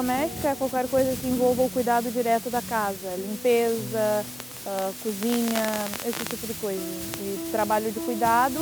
doméstica é qualquer coisa que envolva o cuidado direto da casa, limpeza, cozinha, esse tipo de coisa. E trabalho de cuidado,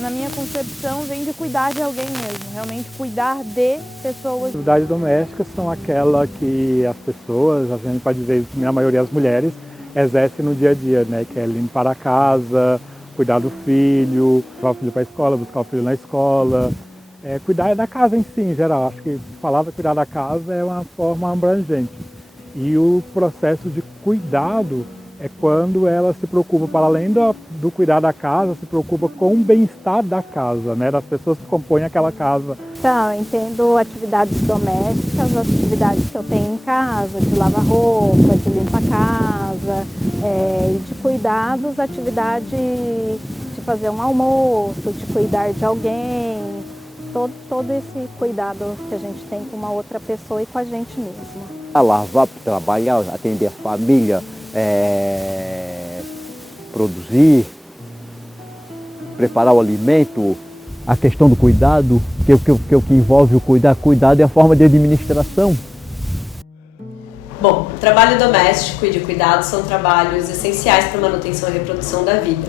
na minha concepção, vem de cuidar de alguém mesmo, realmente cuidar de pessoas. Atividades domésticas são aquela que as pessoas, a gente pode dizer, na maioria as mulheres, exercem no dia a dia, né? Que é limpar a casa, cuidar do filho, levar o filho para a escola, buscar o filho na escola. Cuidar da casa em si, em geral. Acho que a palavra cuidar da casa é uma forma abrangente. E o processo de cuidado é quando ela se preocupa, para além do cuidar da casa, se preocupa com o bem-estar da casa, né? Das pessoas que compõem aquela casa. Então, eu entendo atividades domésticas, atividades que eu tenho em casa, de lavar roupa, de limpar a casa, e de cuidados, atividade de fazer um almoço, de cuidar de alguém, todo esse cuidado que a gente tem com uma outra pessoa e com a gente mesmo. Lavar, trabalhar, atender a família, produzir, preparar o alimento. A questão do cuidado, que envolve o cuidado é a forma de administração. Bom, o trabalho doméstico e de cuidado são trabalhos essenciais para a manutenção e reprodução da vida.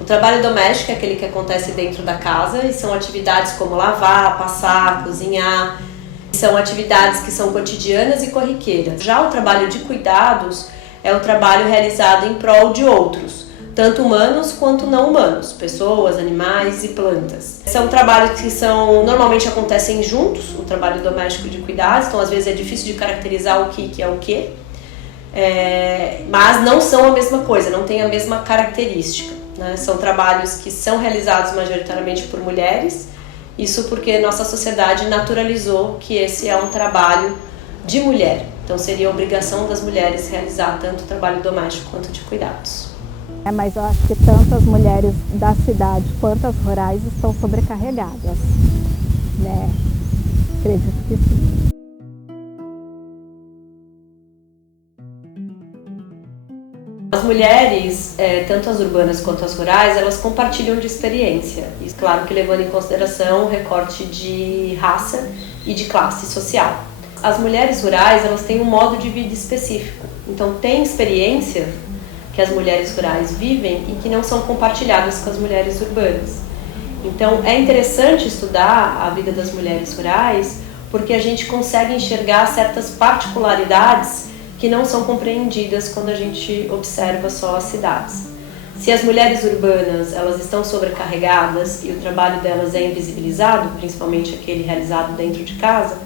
O trabalho doméstico é aquele que acontece dentro da casa e são atividades como lavar, passar, cozinhar. São atividades que são cotidianas e corriqueiras. Já o trabalho de cuidados é o trabalho realizado em prol de outros, tanto humanos quanto não humanos, pessoas, animais e plantas. São trabalhos que normalmente acontecem juntos, o trabalho doméstico de cuidados, então às vezes é difícil de caracterizar o que é o quê, mas não são a mesma coisa, não tem a mesma característica, né? São trabalhos que são realizados majoritariamente por mulheres, isso porque nossa sociedade naturalizou que esse é um trabalho de mulher, então seria obrigação das mulheres realizar tanto o trabalho doméstico quanto de cuidados. Mas eu acho que tanto as mulheres da cidade quanto as rurais estão sobrecarregadas, né? Acredito que sim. As mulheres, tanto as urbanas quanto as rurais, elas compartilham de experiência. E claro que levando em consideração o recorte de raça e de classe social. As mulheres rurais, elas têm um modo de vida específico. Então tem experiência que as mulheres rurais vivem e que não são compartilhadas com as mulheres urbanas. Então é interessante estudar a vida das mulheres rurais porque a gente consegue enxergar certas particularidades que não são compreendidas quando a gente observa só as cidades. Se as mulheres urbanas elas estão sobrecarregadas e o trabalho delas é invisibilizado, principalmente aquele realizado dentro de casa,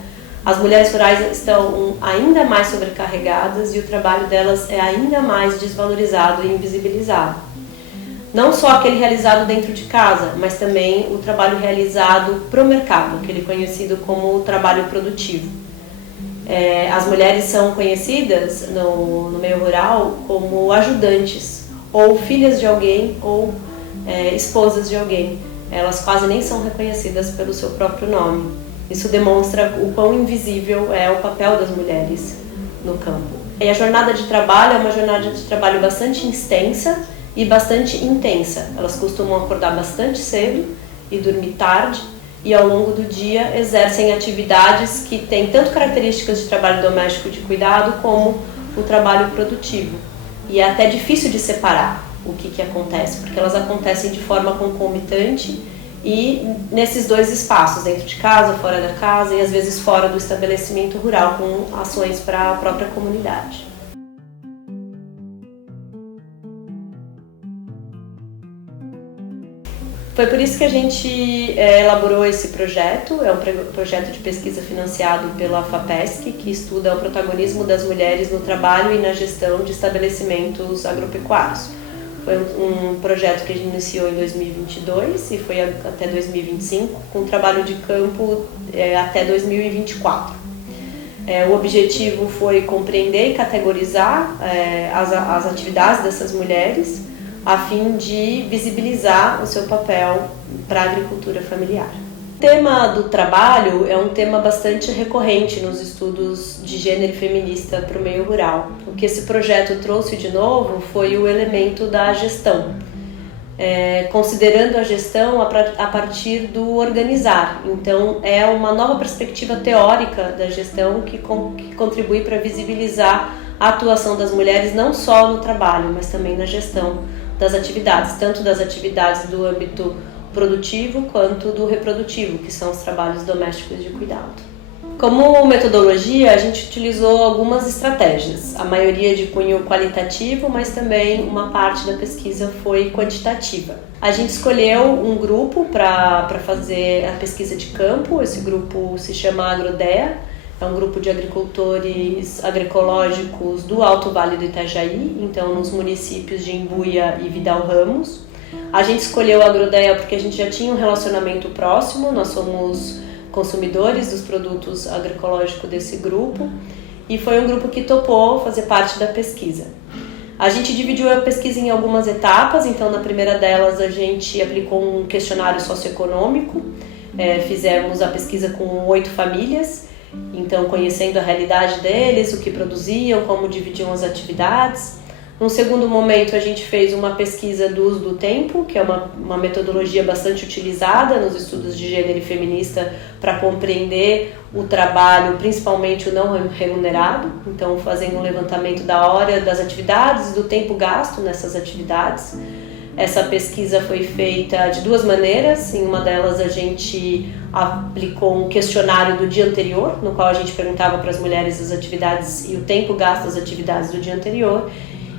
as mulheres rurais estão ainda mais sobrecarregadas e o trabalho delas é ainda mais desvalorizado e invisibilizado. Não só aquele realizado dentro de casa, mas também o trabalho realizado para o mercado, aquele conhecido como trabalho produtivo. As mulheres são conhecidas no meio rural como ajudantes, ou filhas de alguém, ou esposas de alguém. Elas quase nem são reconhecidas pelo seu próprio nome. Isso demonstra o quão invisível é o papel das mulheres no campo. E a jornada de trabalho é uma jornada de trabalho bastante extensa e bastante intensa. Elas costumam acordar bastante cedo e dormir tarde e ao longo do dia exercem atividades que têm tanto características de trabalho doméstico de cuidado como o trabalho produtivo. E é até difícil de separar o que acontece, porque elas acontecem de forma concomitante e nesses dois espaços, dentro de casa, fora da casa e às vezes fora do estabelecimento rural, com ações para a própria comunidade. Foi por isso que a gente elaborou esse projeto, é um projeto de pesquisa financiado pela FAPESC, que estuda o protagonismo das mulheres no trabalho e na gestão de estabelecimentos agropecuários. Foi um projeto que a gente iniciou em 2022 e foi até 2025, com trabalho de campo até 2024. O objetivo foi compreender e categorizar as atividades dessas mulheres, a fim de visibilizar o seu papel para a agricultura familiar. O tema do trabalho é um tema bastante recorrente nos estudos de gênero feminista para o meio rural. O que esse projeto trouxe de novo foi o elemento da gestão. considerando a gestão a partir do organizar. Então, é uma nova perspectiva teórica da gestão que contribui para visibilizar a atuação das mulheres não só no trabalho, mas também na gestão das atividades, tanto das atividades do âmbito produtivo quanto do reprodutivo, que são os trabalhos domésticos de cuidado. Como metodologia, a gente utilizou algumas estratégias, a maioria de cunho qualitativo, mas também uma parte da pesquisa foi quantitativa. A gente escolheu um grupo para fazer a pesquisa de campo, esse grupo se chama Agrodea, é um grupo de agricultores agroecológicos do Alto Vale do Itajaí, então nos municípios de Imbuia e Vidal Ramos. A gente escolheu a Agrodea porque a gente já tinha um relacionamento próximo, nós somos consumidores dos produtos agroecológicos desse grupo e foi um grupo que topou fazer parte da pesquisa. A gente dividiu a pesquisa em algumas etapas, então na primeira delas a gente aplicou um questionário socioeconômico, fizemos a pesquisa com 8 famílias, então conhecendo a realidade deles, o que produziam, como dividiam as atividades. Num segundo momento, a gente fez uma pesquisa do uso do tempo, que é uma metodologia bastante utilizada nos estudos de gênero e feminista para compreender o trabalho, principalmente o não remunerado. Então, fazendo um levantamento da hora das atividades e do tempo gasto nessas atividades. Essa pesquisa foi feita de 2 maneiras. Em uma delas, a gente aplicou um questionário do dia anterior, no qual a gente perguntava para as mulheres as atividades e o tempo gasto das atividades do dia anterior.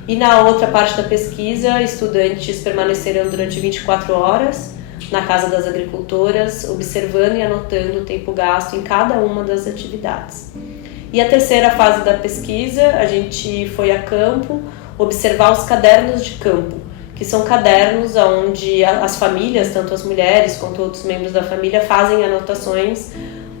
E na outra parte da pesquisa, estudantes permaneceram durante 24 horas na Casa das Agricultoras, observando e anotando o tempo gasto em cada uma das atividades. E a terceira fase da pesquisa, a gente foi a campo observar os cadernos de campo, que são cadernos onde as famílias, tanto as mulheres quanto outros membros da família, fazem anotações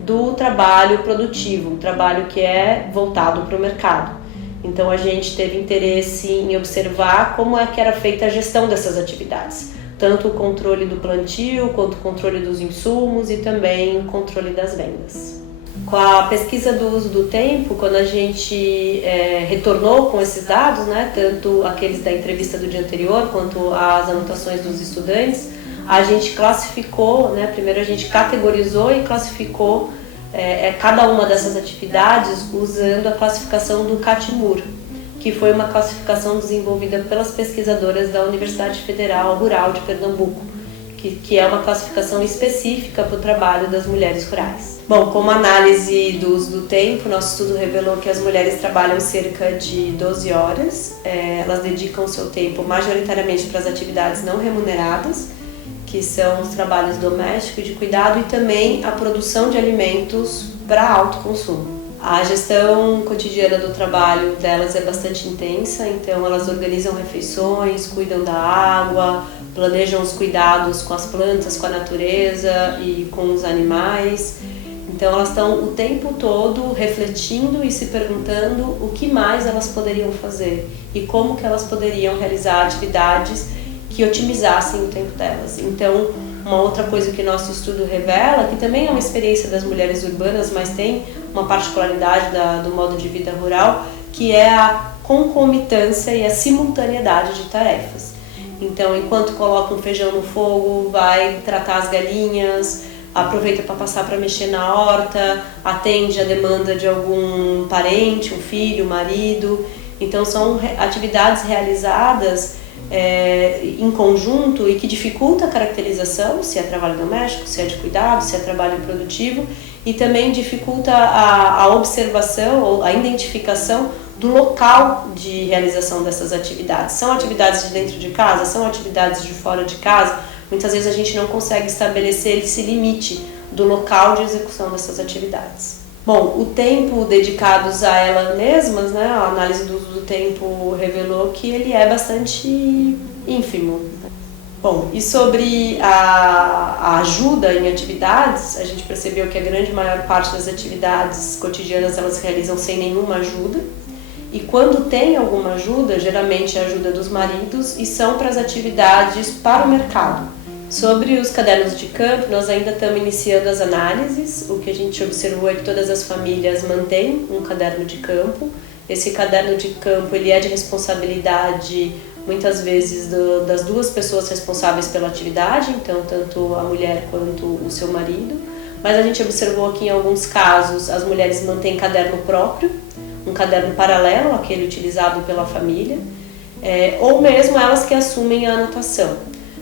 do trabalho produtivo, um trabalho que é voltado para o mercado. Então a gente teve interesse em observar como é que era feita a gestão dessas atividades, tanto o controle do plantio, quanto o controle dos insumos e também o controle das vendas. Com a pesquisa do uso do tempo, quando a gente retornou com esses dados, né, tanto aqueles da entrevista do dia anterior, quanto as anotações dos estudantes, a gente classificou, né, primeiro a gente categorizou e classificou cada uma dessas atividades usando a classificação do CATMUR, que foi uma classificação desenvolvida pelas pesquisadoras da Universidade Federal Rural de Pernambuco, que é uma classificação específica para o trabalho das mulheres rurais. Bom, como análise do uso do tempo, nosso estudo revelou que as mulheres trabalham cerca de 12 horas, elas dedicam seu tempo majoritariamente para as atividades não remuneradas, que são os trabalhos domésticos de cuidado e também a produção de alimentos para autoconsumo. A gestão cotidiana do trabalho delas é bastante intensa, então elas organizam refeições, cuidam da água, planejam os cuidados com as plantas, com a natureza e com os animais. Então elas estão o tempo todo refletindo e se perguntando o que mais elas poderiam fazer e como que elas poderiam realizar atividades que otimizassem o tempo delas. Então, uma outra coisa que nosso estudo revela, que também é uma experiência das mulheres urbanas, mas tem uma particularidade do modo de vida rural, que é a concomitância e a simultaneidade de tarefas. Então, enquanto coloca um feijão no fogo, vai tratar as galinhas, aproveita para passar para mexer na horta, atende a demanda de algum parente, um filho, um marido. Então, são atividades realizadas em conjunto e que dificulta a caracterização, se é trabalho doméstico, se é de cuidado, se é trabalho produtivo, e também dificulta a observação ou a identificação do local de realização dessas atividades. São atividades de dentro de casa, são atividades de fora de casa. Muitas vezes a gente não consegue estabelecer esse limite do local de execução dessas atividades. Bom, o tempo dedicados a elas mesmas, né, a análise do uso do tempo revelou que ele é bastante ínfimo. Bom, e sobre a ajuda em atividades, a gente percebeu que a grande maior parte das atividades cotidianas elas realizam sem nenhuma ajuda. E quando tem alguma ajuda, geralmente é a ajuda dos maridos e são para as atividades para o mercado. Sobre os cadernos de campo, nós ainda estamos iniciando as análises. O que a gente observou é que todas as famílias mantêm um caderno de campo. Esse caderno de campo ele é de responsabilidade muitas vezes das duas pessoas responsáveis pela atividade, então tanto a mulher quanto o seu marido. Mas a gente observou que em alguns casos as mulheres mantêm caderno próprio, um caderno paralelo àquele utilizado pela família, ou mesmo elas que assumem a anotação.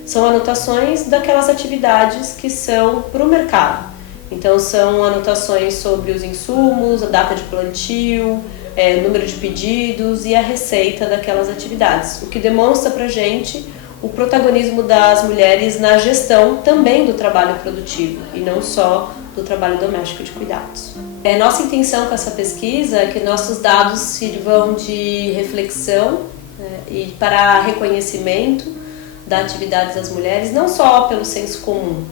São anotações daquelas atividades que são para o mercado. Então são anotações sobre os insumos, a data de plantio, número de pedidos e a receita daquelas atividades, o que demonstra para a gente o protagonismo das mulheres na gestão também do trabalho produtivo e não só do trabalho doméstico de cuidados. Nossa intenção com essa pesquisa é que nossos dados sirvam de reflexão e para reconhecimento da atividade das mulheres, não só pelo senso comum,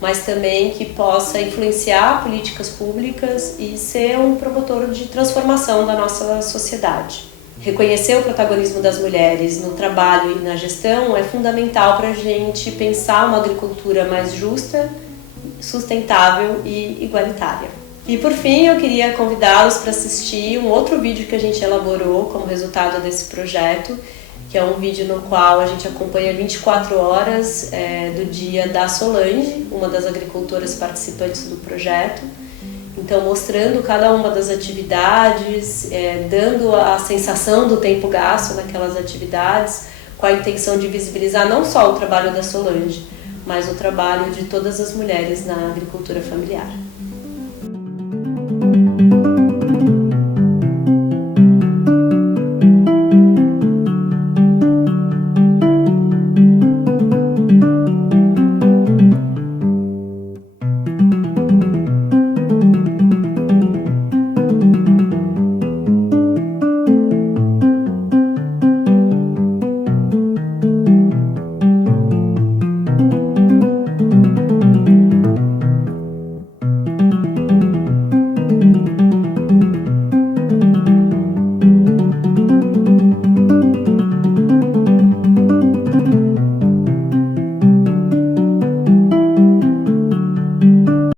mas também que possa influenciar políticas públicas e ser um promotor de transformação da nossa sociedade. Reconhecer o protagonismo das mulheres no trabalho e na gestão é fundamental para a gente pensar uma agricultura mais justa, sustentável e igualitária. E por fim, eu queria convidá-los para assistir um outro vídeo que a gente elaborou como resultado desse projeto, que é um vídeo no qual a gente acompanha 24 horas do dia da Solange, uma das agricultoras participantes do projeto. Então, mostrando cada uma das atividades, dando a sensação do tempo gasto naquelas atividades, com a intenção de visibilizar não só o trabalho da Solange, mas o trabalho de todas as mulheres na agricultura familiar.